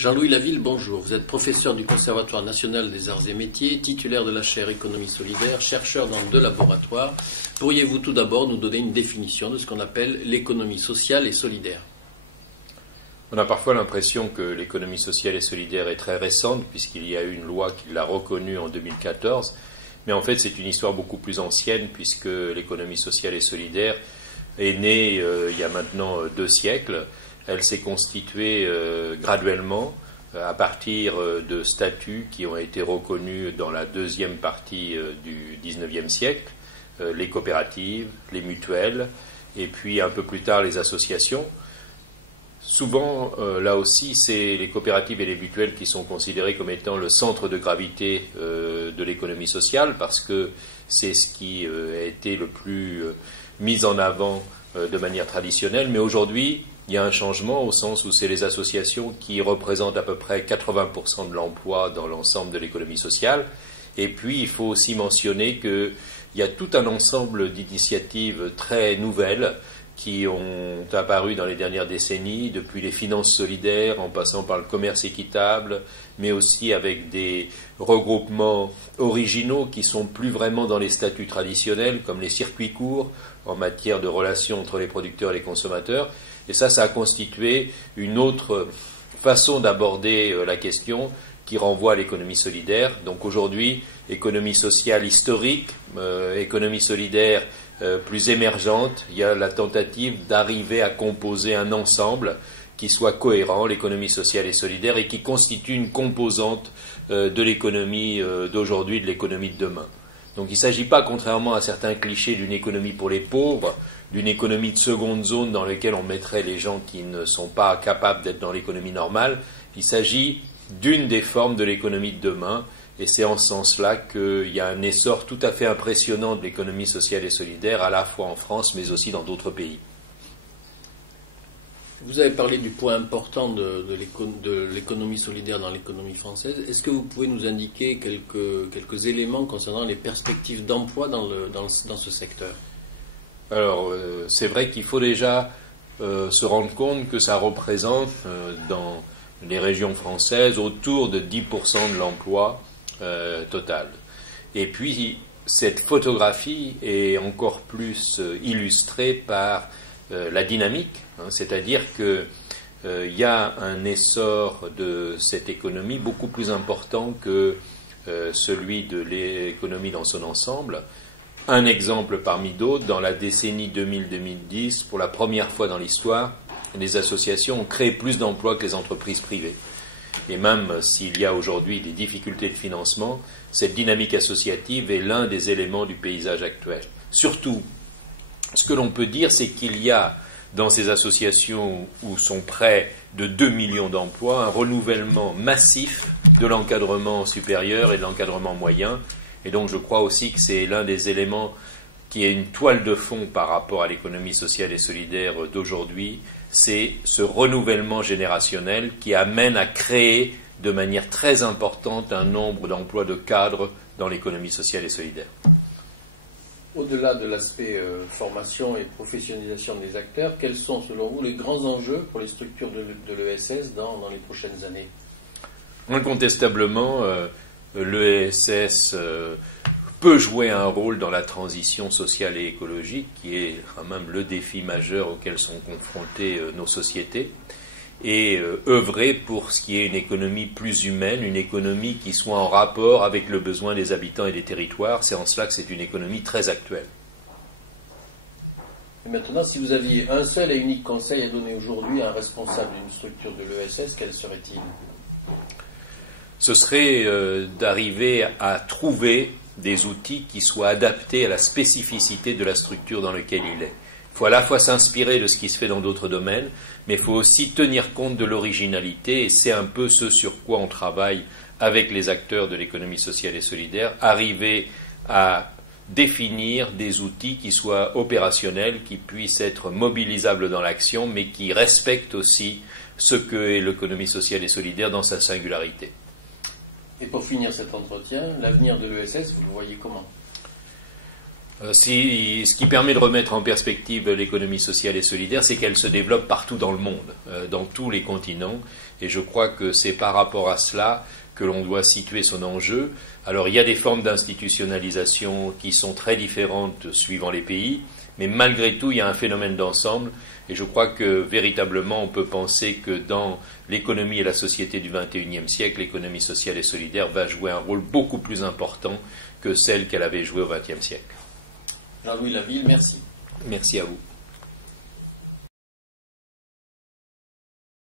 Jean-Louis Laville, bonjour. Vous êtes professeur du Conservatoire national des arts et métiers, titulaire de la chaire économie solidaire, chercheur dans 2 laboratoires. Pourriez-vous tout d'abord nous donner une définition de ce qu'on appelle l'économie sociale et solidaire? On a parfois l'impression que l'économie sociale et solidaire est très récente, puisqu'il y a eu une loi qui l'a reconnue en 2014. Mais en fait, c'est une histoire beaucoup plus ancienne, puisque l'économie sociale et solidaire est née il y a maintenant 2 siècles. Elle s'est constituée graduellement à partir de statuts qui ont été reconnus dans la 2e partie du XIXe siècle, les coopératives, les mutuelles, et puis un peu plus tard les associations. Souvent, là aussi, c'est les coopératives et les mutuelles qui sont considérées comme étant le centre de gravité de l'économie sociale, parce que c'est ce qui a été le plus mis en avant de manière traditionnelle. Mais aujourd'hui, il y a un changement au sens où c'est les associations qui représentent à peu près 80% de l'emploi dans l'ensemble de l'économie sociale. Et puis, il faut aussi mentionner qu'il y a tout un ensemble d'initiatives très nouvelles qui ont apparu dans les dernières décennies, depuis les finances solidaires, en passant par le commerce équitable, mais aussi avec des regroupements originaux qui sont plus vraiment dans les statuts traditionnels, comme les circuits courts, en matière de relations entre les producteurs et les consommateurs. Et ça a constitué une autre façon d'aborder la question qui renvoie à l'économie solidaire. Donc aujourd'hui, économie sociale historique, économie solidaire plus émergente, il y a la tentative d'arriver à composer un ensemble qui soit cohérent, l'économie sociale et solidaire, et qui constitue une composante de l'économie d'aujourd'hui, de l'économie de demain. Donc il ne s'agit pas, contrairement à certains clichés, d'une économie pour les pauvres, d'une économie de seconde zone dans laquelle on mettrait les gens qui ne sont pas capables d'être dans l'économie normale. Il s'agit d'une des formes de l'économie de demain, et c'est en ce sens-là qu'il y a un essor tout à fait impressionnant de l'économie sociale et solidaire, à la fois en France, mais aussi dans d'autres pays. Vous avez parlé du point important de l'économie solidaire dans l'économie française. Est-ce que vous pouvez nous indiquer quelques éléments concernant les perspectives d'emploi dans ce secteur? Alors, c'est vrai qu'il faut déjà se rendre compte que ça représente dans les régions françaises autour de 10% de l'emploi total. Et puis, cette photographie est encore plus illustrée par la dynamique, c'est-à-dire qu'il y a un essor de cette économie beaucoup plus important que celui de l'économie dans son ensemble. Un exemple parmi d'autres, dans la décennie 2000-2010, pour la première fois dans l'histoire, les associations ont créé plus d'emplois que les entreprises privées. Et même s'il y a aujourd'hui des difficultés de financement, cette dynamique associative est l'un des éléments du paysage actuel. Surtout, ce que l'on peut dire, c'est qu'il y a dans ces associations où sont près de 2 millions d'emplois, un renouvellement massif de l'encadrement supérieur et de l'encadrement moyen. Et donc je crois aussi que c'est l'un des éléments qui est une toile de fond par rapport à l'économie sociale et solidaire d'aujourd'hui, c'est ce renouvellement générationnel qui amène à créer de manière très importante un nombre d'emplois de cadres dans l'économie sociale et solidaire. Au-delà de l'aspect formation et professionnalisation des acteurs, quels sont selon vous les grands enjeux pour les structures de l'ESS dans les prochaines années? Incontestablement, l'ESS peut jouer un rôle dans la transition sociale et écologique, qui est quand même le défi majeur auquel sont confrontées nos sociétés, et œuvrer pour ce qui est une économie plus humaine, une économie qui soit en rapport avec le besoin des habitants et des territoires. C'est en cela que c'est une économie très actuelle. Et maintenant, si vous aviez un seul et unique conseil à donner aujourd'hui à un responsable d'une structure de l'ESS, quel serait-il? Ce serait d'arriver à trouver des outils qui soient adaptés à la spécificité de la structure dans laquelle il est. Il faut à la fois s'inspirer de ce qui se fait dans d'autres domaines, mais il faut aussi tenir compte de l'originalité, et c'est un peu ce sur quoi on travaille avec les acteurs de l'économie sociale et solidaire, arriver à définir des outils qui soient opérationnels, qui puissent être mobilisables dans l'action, mais qui respectent aussi ce qu'est l'économie sociale et solidaire dans sa singularité. Et pour finir cet entretien, l'avenir de l'ESS, vous le voyez comment? Ce qui permet de remettre en perspective l'économie sociale et solidaire, c'est qu'elle se développe partout dans le monde, dans tous les continents. Et je crois que c'est par rapport à cela que l'on doit situer son enjeu. Alors il y a des formes d'institutionnalisation qui sont très différentes suivant les pays, mais malgré tout il y a un phénomène d'ensemble. Et je crois que véritablement on peut penser que dans l'économie et la société du XXIe siècle, l'économie sociale et solidaire va jouer un rôle beaucoup plus important que celle qu'elle avait joué au XXe siècle. Jean-Louis Laville, merci. Merci à vous.